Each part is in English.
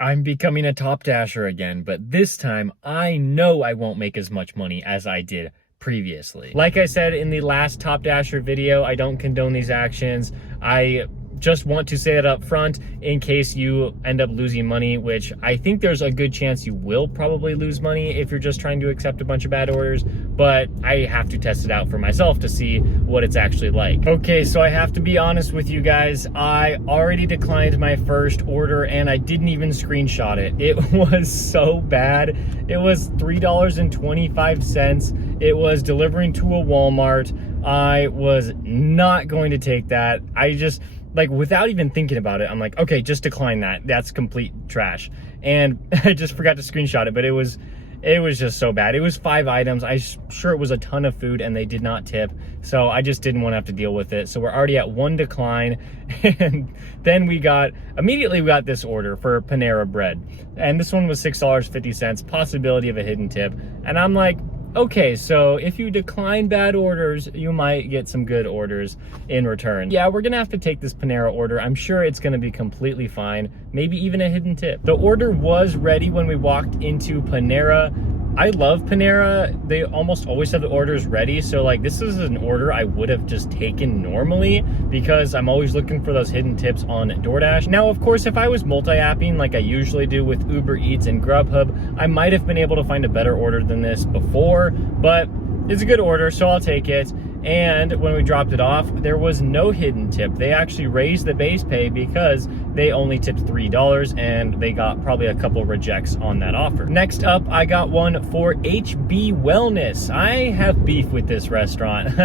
I'm becoming a top dasher again, but this time I know I won't make as much money as I did previously. Like I said in the last top dasher video, I don't condone these actions. I just want to say that up front in case you end up losing money, which I think there's a good chance you will probably lose money if you're just trying to accept a bunch of bad orders, but I have to test it out for myself to see what it's actually like. Okay, so I have to be honest with you guys. I already declined my first order and I didn't even screenshot it. It was so bad. It was $3.25. It was delivering to a Walmart. I was not going to take that. I just, like, without even thinking about it, I'm like, okay, just decline that. That's complete trash. And I just forgot to screenshot it, but it was just so bad. It was 5 items. I'm sure it was a ton of food and they did not tip. So I just didn't want to have to deal with it. So we're already at 1 decline. And then we got this order for Panera bread. And this one was $6.50, possibility of a hidden tip. And I'm like, okay, so if you decline bad orders, you might get some good orders in return. Yeah, we're gonna have to take this Panera order. I'm sure it's gonna be completely fine, maybe even a hidden tip. The order was ready when we walked into Panera. I love Panera. They almost always have the orders ready. So like, this is an order I would have just taken normally because I'm always looking for those hidden tips on DoorDash. Now, of course, if I was multi-apping like I usually do with Uber Eats and Grubhub, I might have been able to find a better order than this before, but it's a good order, so I'll take it. And when we dropped it off, there was no hidden tip. They actually raised the base pay because they only tipped $3 and they got probably a couple rejects on that offer. Next up, I got one for HB Wellness. I have beef with this restaurant.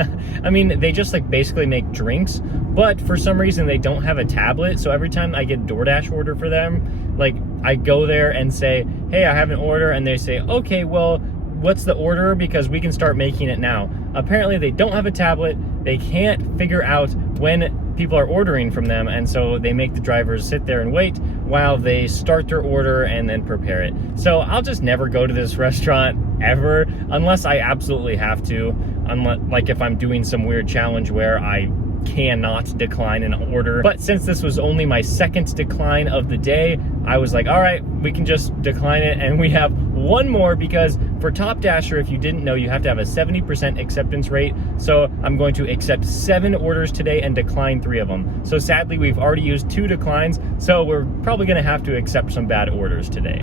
I mean, they just like basically make drinks, but for some reason they don't have a tablet. So every time I get a DoorDash order for them, like I go there and say, hey, I have an order. And they say, okay, well, what's the order? Because we can start making it now. Apparently they don't have a tablet. They can't figure out when people are ordering from them. And so they make the drivers sit there and wait while they start their order and then prepare it. So I'll just never go to this restaurant ever unless I absolutely have to. Unless, like if I'm doing some weird challenge where I cannot decline an order. But since this was only my second decline of the day, I was like, all right, we can just decline it. And we have one more because for Top Dasher, if you didn't know, you have to have a 70% acceptance rate. So I'm going to accept 7 orders today and decline 3 of them. So sadly, we've already used 2 declines. So we're probably gonna have to accept some bad orders today.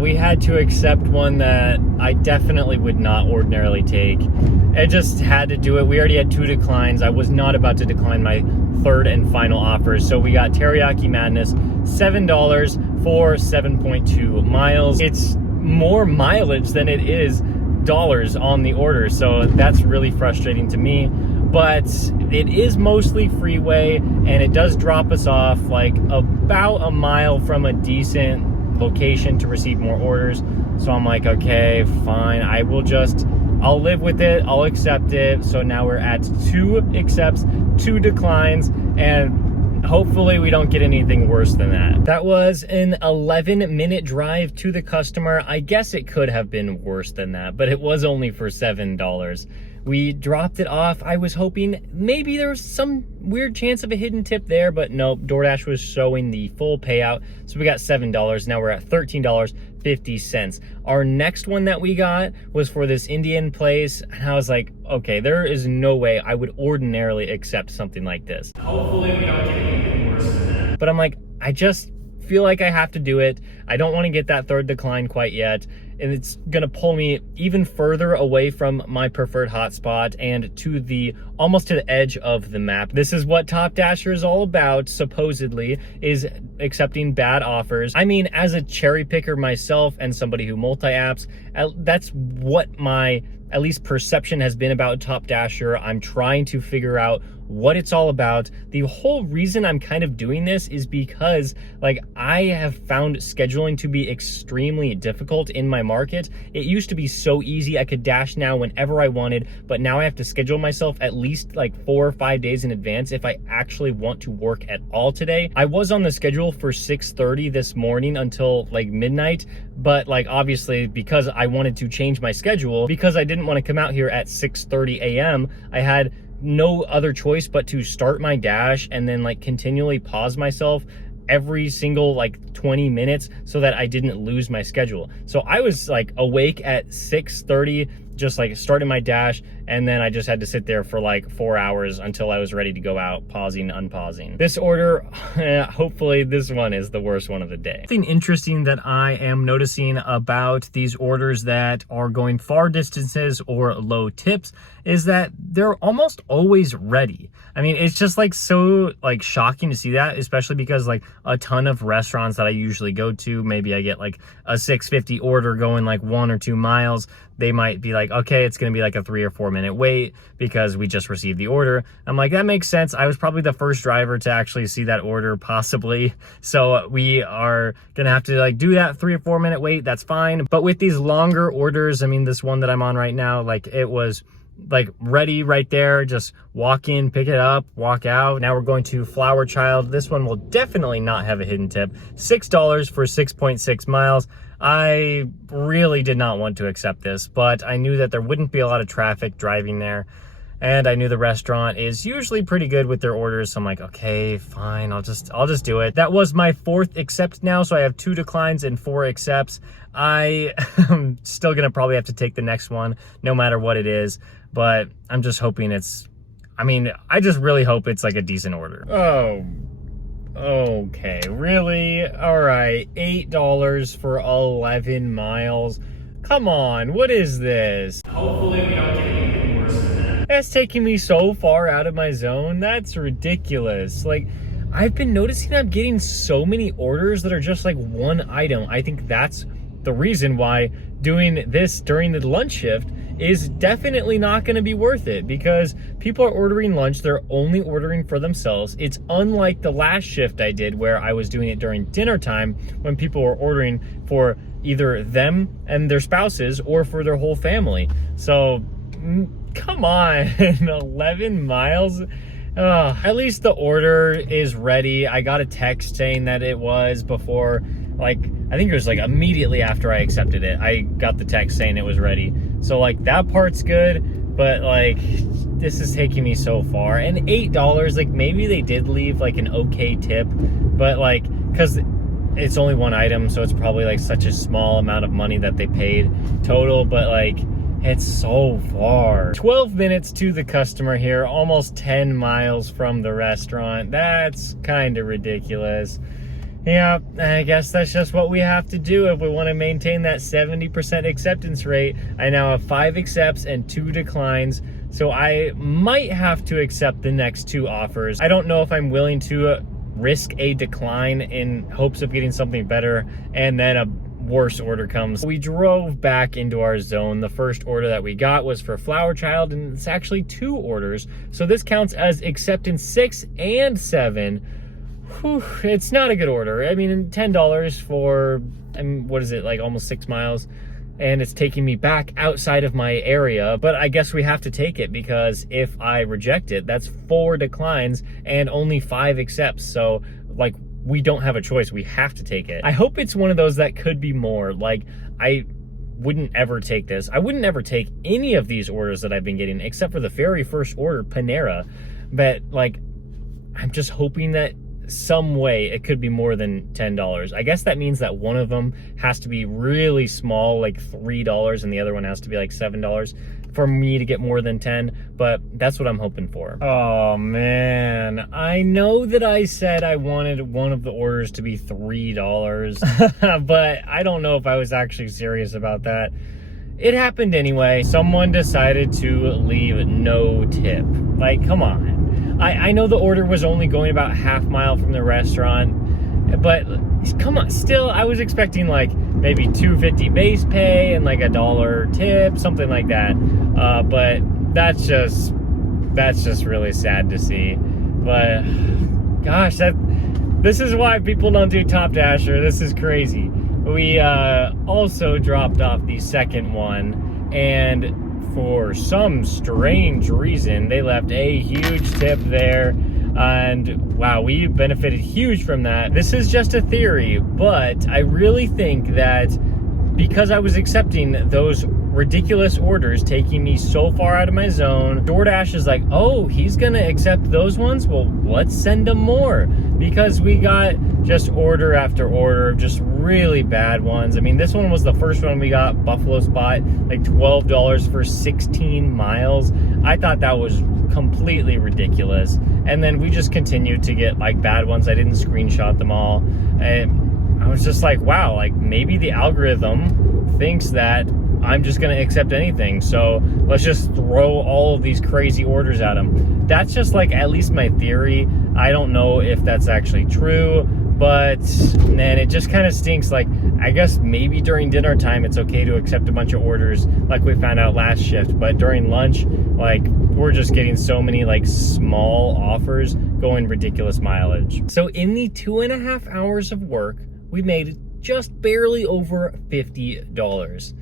We had to accept one that I definitely would not ordinarily take. I just had to do it. We already had 2 declines. I was not about to decline my 3rd and final offers. So we got Teriyaki Madness, $7 for 7.2 miles. It's more mileage than it is dollars on the order. So that's really frustrating to me, but it is mostly freeway and it does drop us off like about a mile from a decent location to receive more orders. So I'm like, okay, fine. I'll live with it. I'll accept it. So now we're at 2 accepts, 2 declines, and hopefully we don't get anything worse than that. That was an 11-minute drive to the customer. I guess it could have been worse than that, but it was only for $7. We dropped it off. I was hoping maybe there was some weird chance of a hidden tip there, but nope, DoorDash was showing the full payout. So we got $7. Now we're at $13.50. Our next one that we got was for this Indian place. And I was like, okay, there is no way I would ordinarily accept something like this. Hopefully we don't get anything worse than that. But I'm like, I just feel like I have to do it. I don't want to get that 3rd decline quite yet. And it's gonna pull me even further away from my preferred hotspot and almost to the edge of the map. This is what Top Dasher is all about, supposedly, is accepting bad offers. I mean, as a cherry picker myself and somebody who multi-apps, that's what my at least perception has been about Top Dasher. I'm trying to figure out what it's all about. The whole reason I'm kind of doing this is because like I have found scheduling to be extremely difficult in my market. It used to be so easy. I could dash now whenever I wanted, but now I have to schedule myself at least like 4 or 5 days in advance if I actually want to work at all today. I was on the schedule for 6:30 this morning until like midnight, but like obviously because I wanted to change my schedule, because I didn't want to come out here at 6:30 a.m., I had no other choice but to start my dash and then like continually pause myself every single like 20 minutes so that I didn't lose my schedule. So I was like awake at 6:30, just like starting my dash, and then I just had to sit there for like 4 hours until I was ready to go out, pausing, unpausing. This order, hopefully this one is the worst one of the day. Something interesting that I am noticing about these orders that are going far distances or low tips is that they're almost always ready. I mean, it's just like so like shocking to see that, especially because like a ton of restaurants that I usually go to, maybe I get like a $6.50 order going like 1 or 2 miles. They might be like, okay, it's going to be like a 3 or 4 minute wait because we just received the order. I'm like, that makes sense. I was probably the first driver to actually see that order, possibly. So we are going to have to like do that 3 or 4 minute wait. That's fine. But with these longer orders, I mean, this one that I'm on right now, like it was like ready right there, just walk in, pick it up, walk out. Now we're going to Flower Child. This one will definitely not have a hidden tip. $6 for 6.6 miles. I really did not want to accept this, but I knew that there wouldn't be a lot of traffic driving there, and I knew the restaurant is usually pretty good with their orders, so I'm like, okay, fine, I'll just do it. That was my 4th accept now, so I have 2 declines and 4 accepts. I am still gonna probably have to take the next one no matter what it is, but I'm just hoping it's, I mean, I just really hope it's like a decent order. Oh, okay, really? All right, $8 for 11 miles. Come on, what is this? Hopefully we don't get anything worse than that. That's taking me so far out of my zone. That's ridiculous. Like, I've been noticing I'm getting so many orders that are just like one item. I think that's the reason why doing this during the lunch shift is definitely not going to be worth it, because people are ordering lunch, they're only ordering for themselves. It's unlike the last shift I did where I was doing it during dinner time when people were ordering for either them and their spouses or for their whole family. So come on, 11 miles. At least the order is ready. I got a text saying that it was before, like, I think it was like immediately after I accepted it, I got the text saying it was ready. So like that part's good, but like this is taking me so far. And $8, like maybe they did leave like an okay tip, but like, cause it's only one item, so it's probably like such a small amount of money that they paid total, but like it's so far. 12 minutes to the customer here, almost 10 miles from the restaurant. That's kind of ridiculous. Yeah, I guess that's just what we have to do if we want to maintain that 70% acceptance rate. I now have 5 accepts and 2 declines, so I might have to accept the next 2 offers. I don't know if I'm willing to risk a decline in hopes of getting something better and then a worse order comes. We drove back into our zone. The first order that we got was for Flower Child, and it's actually 2 orders, so this counts as acceptance 6 and 7. Whew, it's not a good order. I mean, $10 for, I mean, what is it, like almost 6 miles, and it's taking me back outside of my area, but I guess we have to take it, because if I reject it, that's 4 declines and only 5 accepts, so like we don't have a choice. We have to take it. I hope it's one of those that could be more. Like, I wouldn't ever take this. I wouldn't ever take any of these orders that I've been getting, except for the very first order, Panera, but like I'm just hoping that some way it could be more than $10. I guess that means that one of them has to be really small, like $3, and the other one has to be like $7 for me to get more than 10, but that's what I'm hoping for. Oh man, I know that I said I wanted one of the orders to be $3, but I don't know if I was actually serious about that. It happened anyway. Someone decided to leave no tip. Like, come on. I know the order was only going about half mile from the restaurant, but come on, still, I was expecting like maybe $2.50 base pay and like $1 tip, something like that. But that's just really sad to see. But gosh, this is why people don't do Top Dasher. This is crazy. We also dropped off the second one, and for some strange reason, they left a huge tip there, and wow, we benefited huge from that. This is just a theory, but I really think that because I was accepting those ridiculous orders taking me so far out of my zone, DoorDash is like, oh, he's gonna accept those ones? Well, let's send him more. because we got just order after order of just really bad ones. I mean, this one was the first one we got, Buffalo Spot, like $12 for 16 miles. I thought that was completely ridiculous. And then we just continued to get like bad ones. I didn't screenshot them all. And I was just like, wow, like maybe the algorithm thinks that I'm just going to accept anything. So let's just throw all of these crazy orders at them. That's just like at least my theory. I don't know if that's actually true, but man, it just kind of stinks. Like, I guess maybe during dinner time, it's okay to accept a bunch of orders like we found out last shift. But during lunch, like we're just getting so many like small offers going ridiculous mileage. So in the 2.5 hours of work, we made just barely over $50.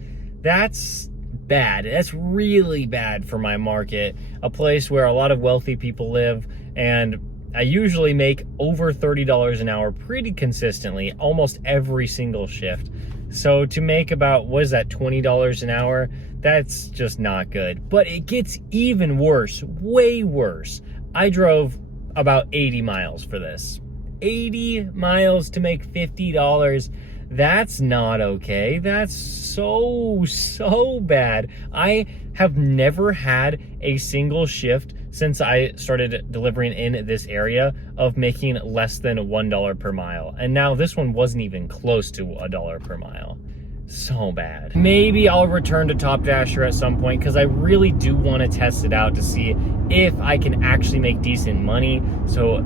That's bad. That's really bad for my market, a place where a lot of wealthy people live, and I usually make over $30 an hour pretty consistently, almost every single shift. So to make about, what is that, $20 an hour? That's just not good. But it gets even worse, way worse. I drove about 80 miles for this. 80 miles to make $50. That's not okay. That's so bad. I have never had a single shift since I started delivering in this area of making less than $1 per mile. And now this one wasn't even close to $1 per mile. So bad. Maybe I'll return to Top Dasher at some point because I really do want to test it out to see if I can actually make decent money. So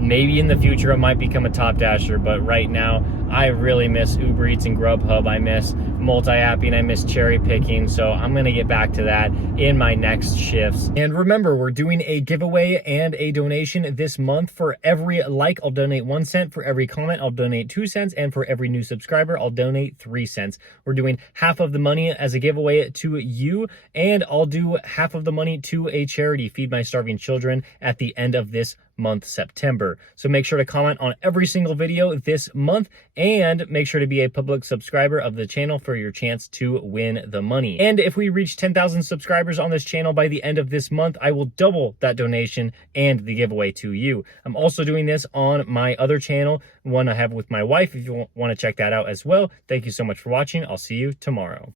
maybe in the future I might become a Top Dasher, but right now I really miss Uber Eats and Grubhub. I miss multi-apping, I miss cherry picking, so I'm gonna get back to that in my next shifts. And remember, we're doing a giveaway and a donation this month. For every like, I'll donate 1 cent. For every comment, I'll donate 2 cents. And for every new subscriber, I'll donate 3 cents. We're doing half of the money as a giveaway to you, and I'll do half of the money to a charity, Feed My Starving Children, at the end of this month, September. So make sure to comment on every single video this month, and make sure to be a public subscriber of the channel for your chance to win the money. And if we reach 10,000 subscribers on this channel by the end of this month, I will double that donation and the giveaway to you. I'm also doing this on my other channel, one I have with my wife, if you want to check that out as well. Thank you so much for watching. I'll see you tomorrow.